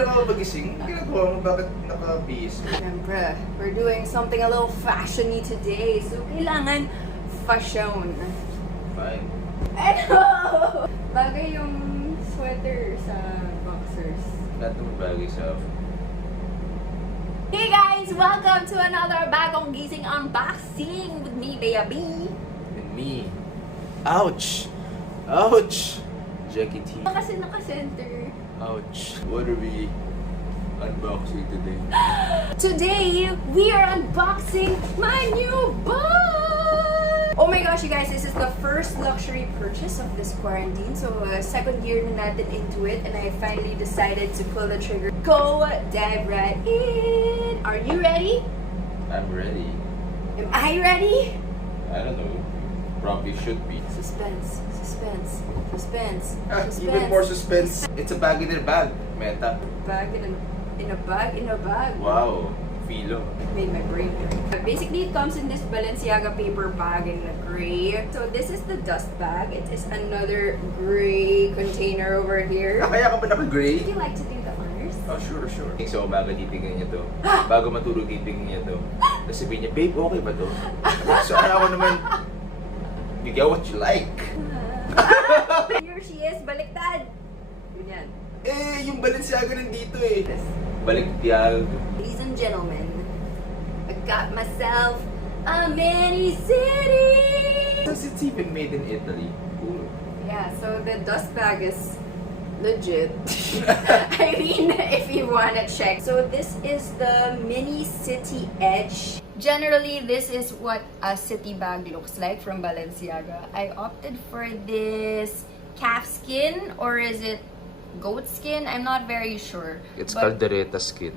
kanina ka magising. Ang ginagawa mo, bakit naka-bihis? Siyempre, we're doing something a little fashion-y today. So, kailangan fashion. Fine. Ano? Bagay yung sweater sa boxers. Lahat naman bagay sa... Hey guys! Welcome to another bagong gising unboxing with me, Bea B. And me. Ouch! Ouch! Jackie T. Kasi naka-center. Ouch. What are we unboxing today? Today, we are unboxing my new bag! Oh my gosh, you guys, this is the first luxury purchase of this quarantine. So, second year na natin into it, and I finally decided to pull the trigger. Go dive right in! Are you ready? I'm ready. Am I ready? I don't know. Probably should be. Suspense, suspense, suspense, suspense. Even more suspense. It's a bag in a bag. Meta. Bag in a bag in a bag. Wow. Filo. Made my brain hurt. Basically, it comes in this Balenciaga paper bag in a gray. So this is the dust bag. It is another gray container over here. Kaya ka ba naka-gray? Would you like to do the honors? Oh, sure. So, bago titignan niya to. Bago matulog, titignan niya to. Tapos sabihin niya, babe, okay ba to? So, ako naman, you get what you like. Here she is, baliktad. Ganyan. Eh, yung Balenciaga nandito eh. This. Baliktad. Ladies and gentlemen, I got myself a mini city. Because it's even made in Italy. Cool. Yeah, so the dust bag is legit. I mean, if you want to check. So this is the mini city edge. Generally, this is what a city bag looks like from Balenciaga. I opted for this calf skin, or is it goat skin? I'm not very sure. It's But- caldereta skin.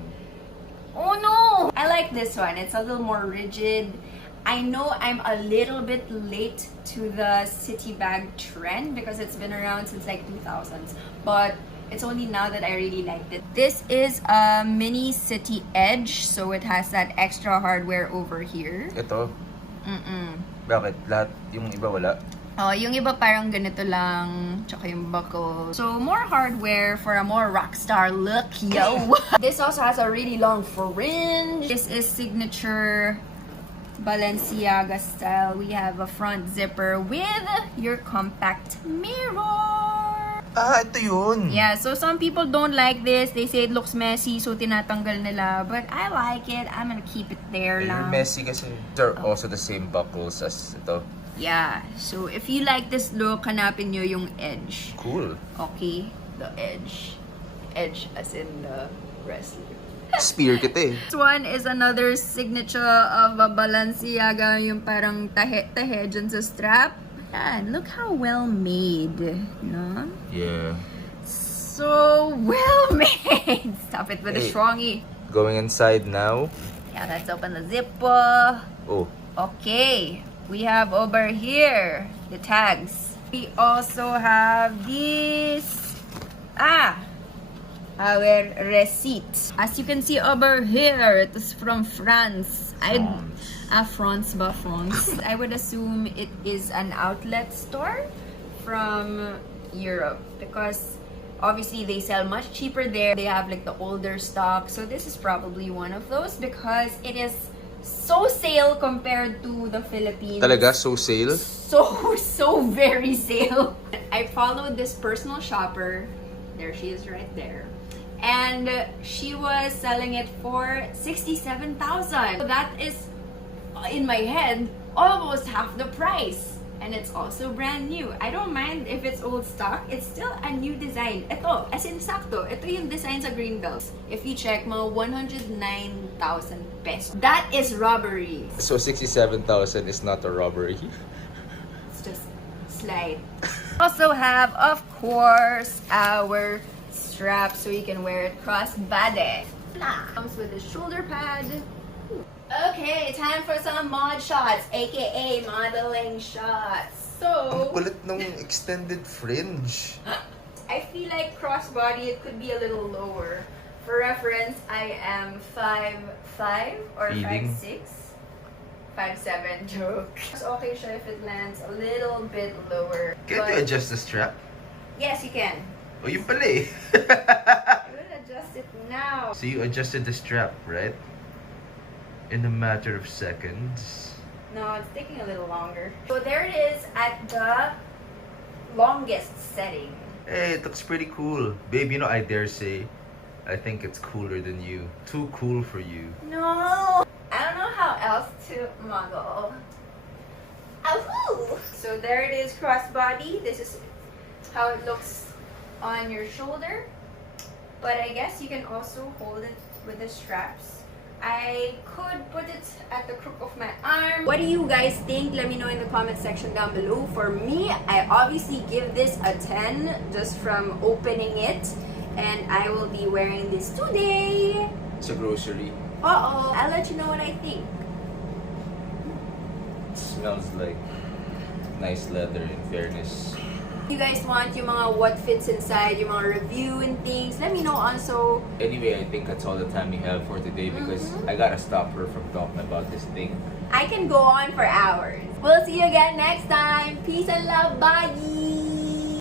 Oh no! I like this one. It's a little more rigid. I know I'm a little bit late to the city bag trend because it's been around since like 2000s. But it's only now that I really liked it. This is a mini city edge. So it has that extra hardware over here. Ito? Bakit? Lahat yung iba wala? Oh, yung iba parang ganito lang, tsaka yung buckle. So, more hardware for a more rockstar look, yo! This also has a really long fringe. This is signature Balenciaga style. We have a front zipper with your compact mirror. Ah, ito yun! Yeah, so some people don't like this. They say it looks messy, so tinatanggal nila. But I like it. I'm gonna keep it there lang. Messy kasi. They're also the same buckles as ito. Yeah, so if you like this look, hanapin nyo yung edge. Cool. Okay, the edge. Edge as in the wrestler. Spear kita eh. This one is another signature of a Balenciaga, yung parang tahe dyan sa strap. And look how well made, no? Yeah. So well made. Stop it with the Hey. strongy. Going inside now. Yeah, let's open the zipper. Oh. Okay, we have over here the tags. We also have this, our receipt. As you can see over here, it is from France. France. I would assume it is an outlet store from Europe because obviously they sell much cheaper there. They have like the older stock. So this is probably one of those because it is so sale compared to the Philippines. Talaga? So sale? So very sale. I followed this personal shopper. There she is right there. And she was selling it for 67,000. So that is, in my head, almost half the price. And it's also brand new. I don't mind if it's old stock. It's still a new design. Ito, as in sakto. Ito yung design sa Greenbelt. If you check, mga 109,000 pesos. That is robbery. So 67,000 is not a robbery? It's just slide. Also have, of course, our strap so you can wear it cross-body. Comes with a shoulder pad. Okay, time for some mod shots, aka modeling shots. So, Kulit ng extended fringe. I feel like crossbody it could be a little lower. For reference, I am 5'5" or Feeling. 5'6". 5'7", joke. It's okay siya if it lands a little bit lower. Can you adjust the strap? Yes, you can. Oh, yun pala eh. I will adjust adjust it now. So you adjusted the strap, right? In a matter of seconds. No, it's taking a little longer. So there it is at the longest setting. Hey, it looks pretty cool. Babe, you know, I dare say, I think it's cooler than you. Too cool for you. No! I don't know how else to model. Ahoo! So there it is, crossbody. This is how it looks on your shoulder. But I guess you can also hold it with the straps. I could put it at the crook of my arm. What do you guys think? Let me know in the comment section down below. For me, I obviously give this a 10 just from opening it. And I will be wearing this today. It's a grocery. Uh-oh. I'll let you know what I think. It smells like nice leather, in fairness. You guys want yung mga what fits inside, yung mga review and things, let me know also. Anyway, I think that's all the time we have for today because I gotta stop her from talking about this thing. I can go on for hours. We'll see you again next time. Peace and love. Bye!